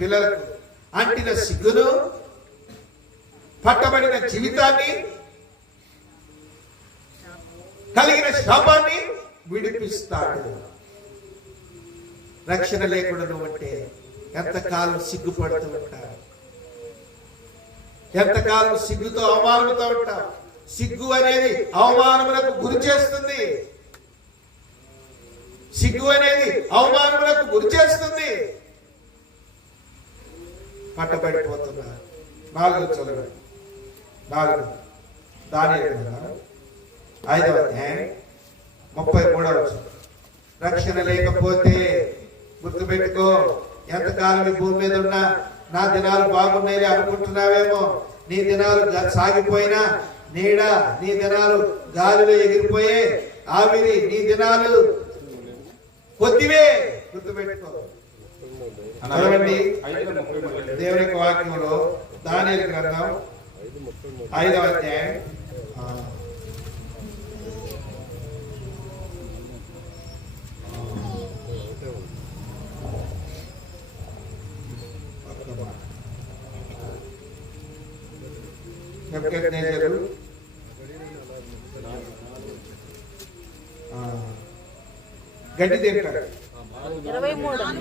పిల్లలకు అంటిన సిగ్గును, పట్టబడిన జీవితాన్ని, కలిగిన శాపాన్ని విడిపిస్తాడు. రక్షణ లేకుండా నువ్వంటే ఎంతకాలం సిగ్గుపడుతూ ఉంటావు, ఎంతకాలం సిగ్గుతో అవమానముతో ఉంటావు. సిగ్గు అనేది అవమానములకు గురి చేస్తుంది. సిగ్గు అనేది అవమానములకు గురి చేస్తుంది. పట్టబడిపోతున్నా 4 చదవండి. 4 దానియేలు 5వ అధ్యాయం 33వ వచనం. రక్షణ లేకపోతే గుర్తుపెట్టుకో, ఎంతకాలం ఈ భూమి మీద ఉన్నా నా దినాలు బాగున్నాయి అనుకుంటున్నావేమో. నీ దినాలు సాగిపోయినా నీడ, నీ దినాలు గాలిలో ఎగిరిపోయే ఆవిరి, నీ దినాలు కొద్దివే. గుర్తుపెట్టుకో. చదవండి దేవుని యొక్క వాక్యంలో దానియేలు గ్రంథం 5వ అధ్యాయం 'నెబుకద్నెజరు గడ్డి తింటాడు 23